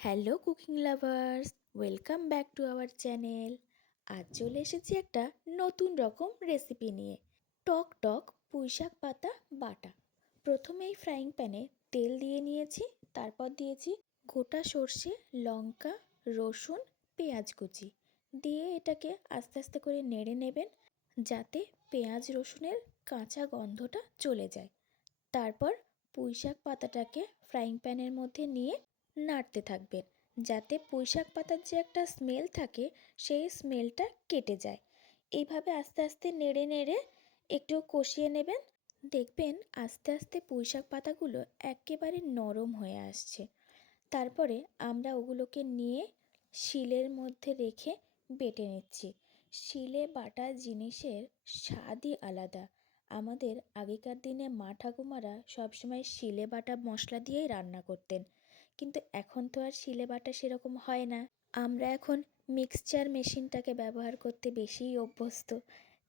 Hello cooking lovers, welcome back to our channel. আজ চলে এসেছি একটা নতুন রকম রেসিপি নিয়ে। টক টক পুঁইশাক পাতা বাটা। প্রথমেই ফ্রাইং প্যানে তেল দিয়ে নিয়েছি, তারপর দিয়েছি গোটা সর্ষে, লঙ্কা, রসুন, পেঁয়াজ কুচি দিয়ে এটাকে আস্তে আস্তে করে নেড়ে নেবেন, যাতে পেঁয়াজ রসুনের কাঁচা গন্ধটা চলে যায়। তারপর পুঁইশাক পাতাটাকে ফ্রাইং প্যানের মধ্যে নিয়ে নাড়তে থাকবেন, যাতে পুঁইশাক পাতার যে একটা স্মেল থাকে সেই স্মেলটা কেটে যায়। এইভাবে আস্তে আস্তে নেড়ে নেড়ে একটু কষিয়ে নেবেন। দেখবেন আস্তে আস্তে পুঁইশাক পাতাগুলো একেবারে নরম হয়ে আসছে। তারপরে আমরা ওগুলোকে নিয়ে শিলের মধ্যে রেখে বেটে নিচ্ছি। শিলে বাটা জিনিসের স্বাদই আলাদা। আমাদের আগেকার দিনে মা ঠাকুমারা সবসময় শিলে বাটা মশলা দিয়েই রান্না করতেন, কিন্তু এখন তো আর শিলে বাটা সেরকম হয় না। আমরা এখন মিক্সচার মেশিনটাকে ব্যবহার করতে বেশিই অভ্যস্ত,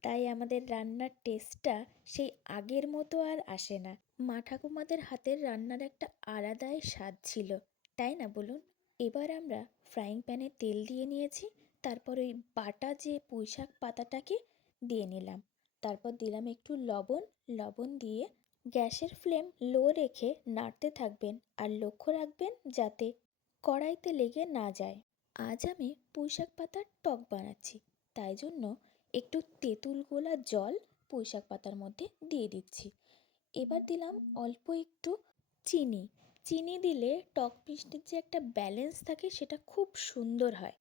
তাই আমাদের রান্নার টেস্টটা সেই আগের মতো আর আসে না। মা ঠাকুমাদের হাতের রান্নার একটা আলাদাই স্বাদ ছিল, তাই না বলুন? এবার আমরা ফ্রাইং প্যানে তেল দিয়ে নিয়েছি, তারপর ওই বাটা যে পুঁইশাক পাতাটাকে দিয়ে নিলাম। তারপর দিলাম একটু লবণ। লবণ দিয়ে গ্যাসের ফ্লেম লো রেখে নাড়তে থাকবেন, আর লক্ষ্য রাখবেন যাতে কড়াইতে লেগে না যায়। আজ আমি পুঁইশাক পাতার টক বানাচ্ছি, তাই জন্য একটু তেঁতুল গোলা জল পুঁইশাক পাতার মধ্যে দিয়ে দিচ্ছি। এবার দিলাম অল্প একটু চিনি। চিনি দিলে টক মিষ্টির যে একটা ব্যালেন্স থাকে সেটা খুব সুন্দর হয়।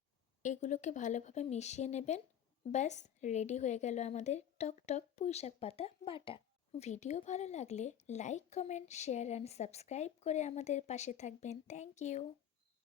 এগুলোকে ভালোভাবে মিশিয়ে নেবেন। ব্যাস, রেডি হয়ে গেল আমাদের টক টক পুঁইশাক পাতা বাটা। ভিডিও ভালো লাগলে like, comment, share and subscribe করে আমাদের পাশে থাকবেন। Thank you.